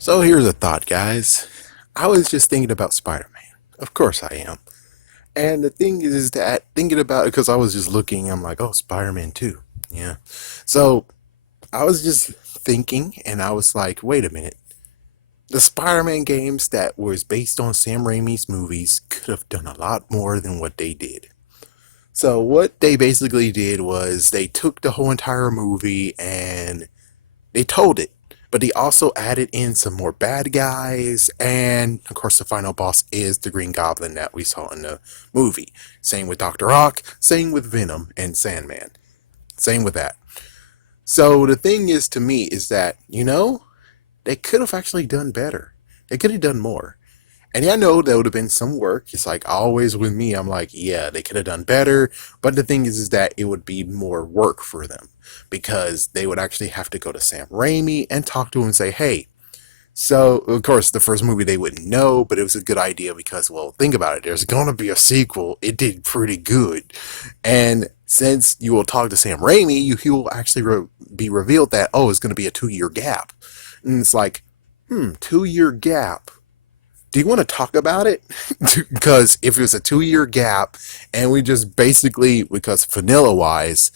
So here's a thought, guys. I was just thinking about Spider-Man. Of course I am. And the thing is that thinking about it because I was just looking, I'm like, oh, Spider-Man 2. Yeah. So I was just thinking and I was like, wait a minute. The Spider-Man games that was based on Sam Raimi's movies could have done a lot more than what they did. So what they basically did was they took the whole entire movie and they told it, but they also added in some more bad guys, and of course, the final boss is the Green Goblin that we saw in the movie. Same with Dr. Ock, same with Venom and Sandman. Same with that. So the thing is to me is that, they could have actually done better. They could have done more. And yeah, I know there would have been some work. It's like always with me, I'm like, yeah, they could have done better. But the thing is that it would be more work for them because they would actually have to go to Sam Raimi and talk to him and say, hey, so of course the first movie they wouldn't know, but it was a good idea because, well, think about it. There's going to be a sequel. It did pretty good. And since you will talk to Sam Raimi, he will actually be revealed that, oh, it's going to be a 2 year gap. And it's like, 2 year gap, do you want to talk about it? Because if it was a 2 year gap and we just basically, because vanilla wise,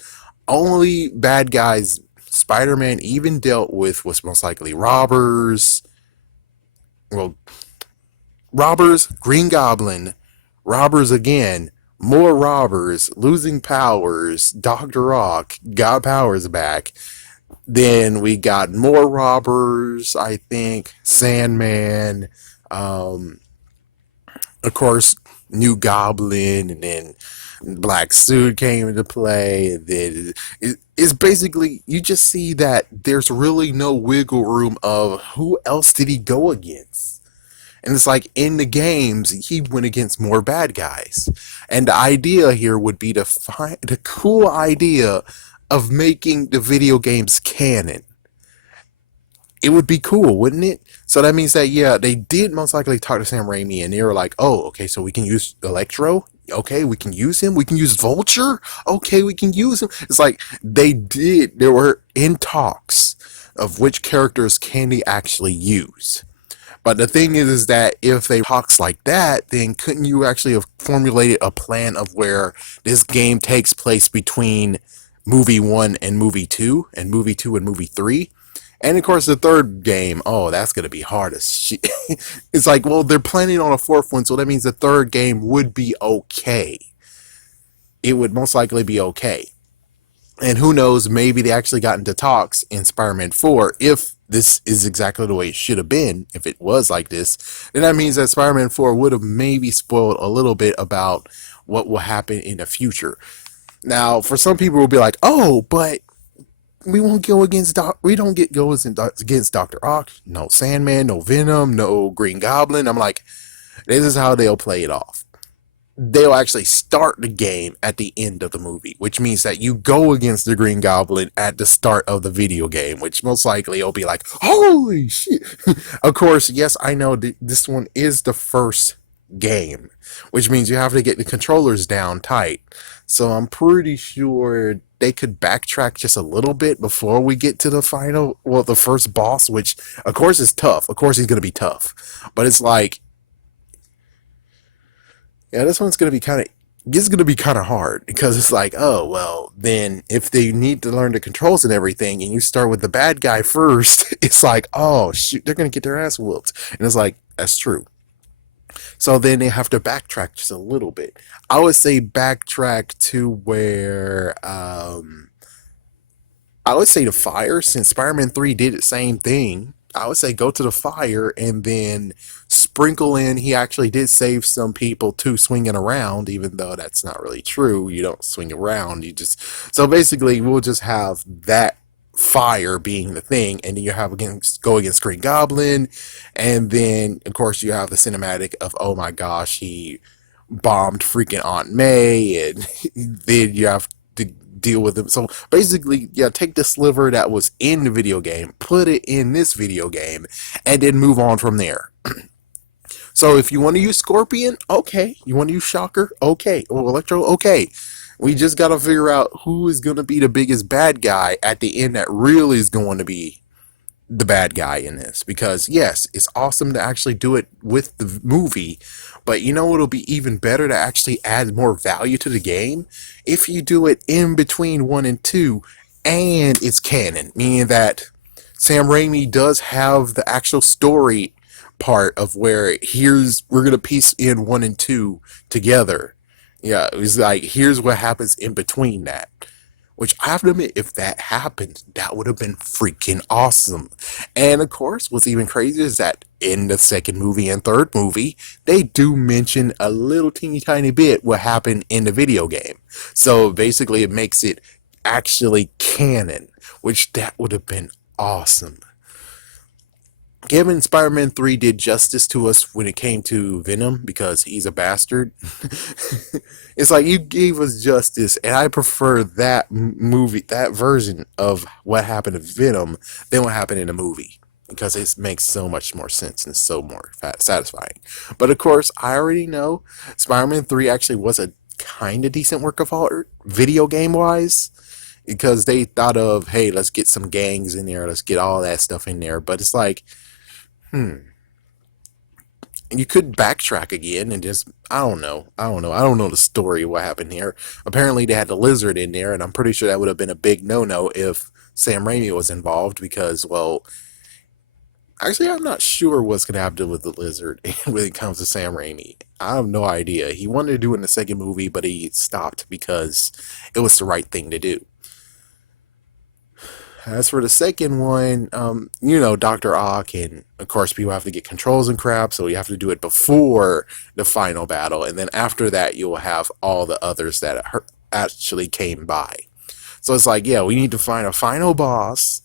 only bad guys Spider Man even dealt with was most likely robbers, well, robbers, Green Goblin, robbers again, more robbers, losing powers, Dr. Rock got powers back. Then we got more robbers, I think, Sandman, um, of course, New Goblin, and then Black Suit came into play. And then it's basically you just see that there's really no wiggle room of who else did he go against. And it's like in the games, he went against more bad guys. And the idea here would be to find the cool idea of making the video games canon. It would be cool, wouldn't it? So that means that yeah, they did most likely talk to Sam Raimi, and they were like, "Oh, okay, so we can use Electro. Okay, we can use him. We can use Vulture. Okay, we can use him." It's like they did. They were in talks of which characters can they actually use. But the thing is that if they talks like that, then couldn't you actually have formulated a plan of where this game takes place between movie one and movie two, and movie two and movie three? And of course, the third game, oh, that's going to be hard as shit. It's like, well, they're planning on a fourth one, so that means the third game would be okay. It would most likely be okay. And who knows, maybe they actually got into talks in Spider Man 4 if this is exactly the way it should have been. If it was like this, then that means that Spider Man 4 would have maybe spoiled a little bit about what will happen in the future. Now, for some people, will be like, oh, but we won't go against we don't get goes against Dr. Ock, no Sandman, no Venom, no Green Goblin. I'm like, this is how they'll play it off. They'll actually start the game at the end of the movie, which means that you go against the Green Goblin at the start of the video game, which most likely will be like, holy shit. Of course, yes, I know this one is the first game, which means you have to get the controllers down tight. So I'm pretty sure they could backtrack just a little bit before we get to the final, well, the first boss, which of course is tough. Of course he's going to be tough. But it's like, yeah, this one's going to be kind of this is going to be kind of hard because it's like, oh, well, then if they need to learn the controls and everything and you start with the bad guy first, it's like, oh, shoot, they're going to get their ass whooped. And it's like, that's true. So then they have to backtrack just a little bit. I would say backtrack to where I would say the fire, since Spider-Man 3 did the same thing. I would say go to the fire and then sprinkle in. He actually did save some people too swinging around, even though that's not really true. You don't swing around. You just so basically we'll just have that fire being the thing, and then you have against go against Green Goblin, and then of course you have the cinematic of oh my gosh he bombed freaking Aunt May, and then you have to deal with them. So basically, yeah, take the sliver that was in the video game, put it in this video game, and then move on from there. So if you want to use Scorpion, okay. You want to use Shocker, okay. Or Electro, okay. We just got to figure out who is going to be the biggest bad guy at the end that really is going to be the bad guy in this, because yes, it's awesome to actually do it with the movie, but you know it'll be even better to actually add more value to the game if you do it in between 1 and 2 and it's canon, meaning that Sam Raimi does have the actual story part of where we're gonna piece in 1 and 2 together. Yeah, it was like here's what happens in between that. Which I have to admit, if that happened, that would have been freaking awesome. And of course, what's even crazier is that in the second movie and third movie, they do mention a little teeny tiny bit what happened in the video game. So basically, it makes it actually canon, which that would have been awesome. Given Spider-Man 3 did justice to us when it came to Venom because he's a bastard. It's like you gave us justice, and I prefer that movie, that version of what happened to Venom than what happened in the movie because it makes so much more sense and so more satisfying. But of course, I already know Spider-Man 3 actually was a kind of decent work of art, video game wise, because they thought of, hey, let's get some gangs in there, let's get all that stuff in there. But it's like, hmm. You could backtrack again and just I don't know the story of what happened here. Apparently they had the lizard in there, and I'm pretty sure that would have been a big no-no if Sam Raimi was involved because, well, actually I'm not sure what's gonna happen with the lizard when it comes to Sam Raimi. I have no idea. He wanted to do it in the second movie, but he stopped because it was the right thing to do. As for the second one, Dr. Ock, and of course, people have to get controls and crap, so you have to do it before the final battle, and then after that, you'll have all the others that actually came by. So it's like, yeah, we need to find a final boss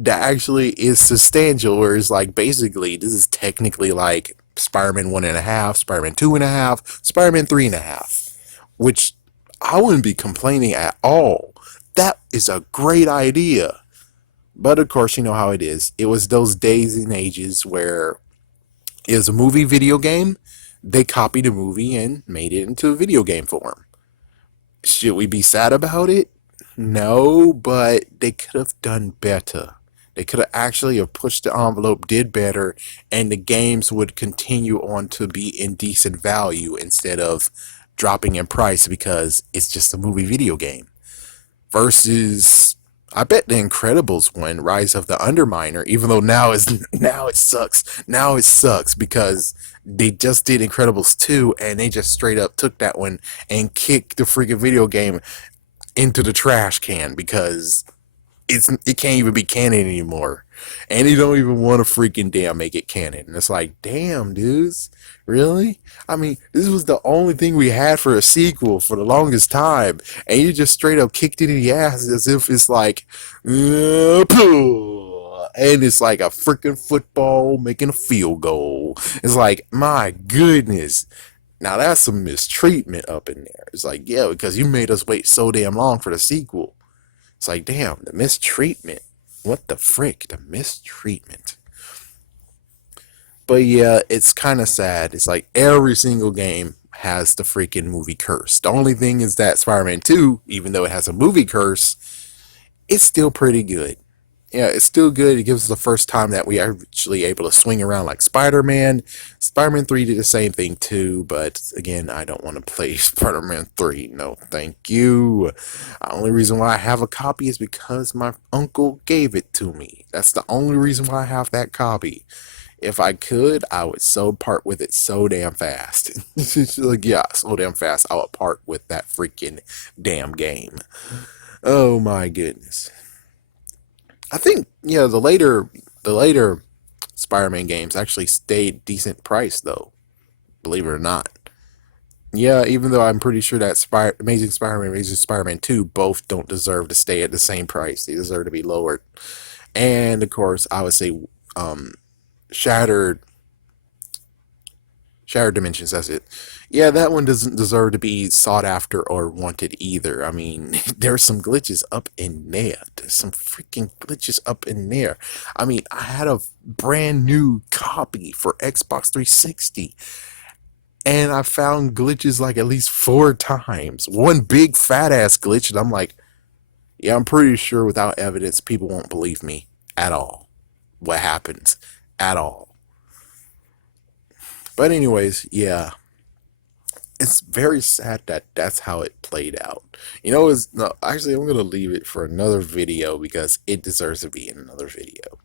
that actually is substantial, where it's like, basically, this is technically like Spider-Man 1.5, Spider-Man 2.5, Spider-Man 3.5, which I wouldn't be complaining at all. That is a great idea. But of course, you know how it is. It was those days and ages where it was a movie video game. They copied a movie and made it into a video game form. Should we be sad about it? No, but they could have done better. They could have actually have pushed the envelope, did better, and the games would continue on to be in decent value instead of dropping in price because it's just a movie video game versus I bet the Incredibles one, Rise of the Underminer, even though now it sucks. Now it sucks because they just did Incredibles 2 and they just straight up took that one and kicked the freaking video game into the trash can because it can't even be canon anymore. And you don't even want to freaking damn make it canon. And it's like, damn, dudes, really? I mean, this was the only thing we had for a sequel for the longest time, and you just straight up kicked it in the ass as if it's like, and it's like a freaking football making a field goal. It's like, my goodness. Now that's some mistreatment up in there. It's like, yeah, because you made us wait so damn long for the sequel. It's like, damn, the mistreatment. What the frick? The mistreatment. But yeah, it's kind of sad. It's like every single game has the freaking movie curse. The only thing is that Spider Man 2, even though it has a movie curse, it's still pretty good. Yeah, it's still good. It gives us the first time that we are actually able to swing around like Spider Man. Spider Man 3 did the same thing too, but again, I don't want to play Spider Man 3. No, thank you. The only reason why I have a copy is because my uncle gave it to me. That's the only reason why I have that copy. If I could, I would so part with it so damn fast. Like, yeah, so damn fast, I would part with that freaking damn game. Oh my goodness. I think yeah, the later Spider-Man games actually stayed decent price though, believe it or not. Yeah, even though I'm pretty sure that Amazing Spider-Man, Amazing Spider-Man 2 both don't deserve to stay at the same price. They deserve to be lowered. And of course, I would say um Shattered Shattered Dimensions, that's it. Yeah, that one doesn't deserve to be sought after or wanted either. I mean, there's some glitches up in there. There's some freaking glitches up in there. I mean, I had a brand new copy for Xbox 360 and I found glitches like at least 4 times. One big fat ass glitch, and I'm like, yeah, I'm pretty sure without evidence, people won't believe me at all. what happens at all. But anyways, yeah, it's very sad that that's how it played out. It's no, actually I'm gonna leave it for another video because it deserves to be in another video.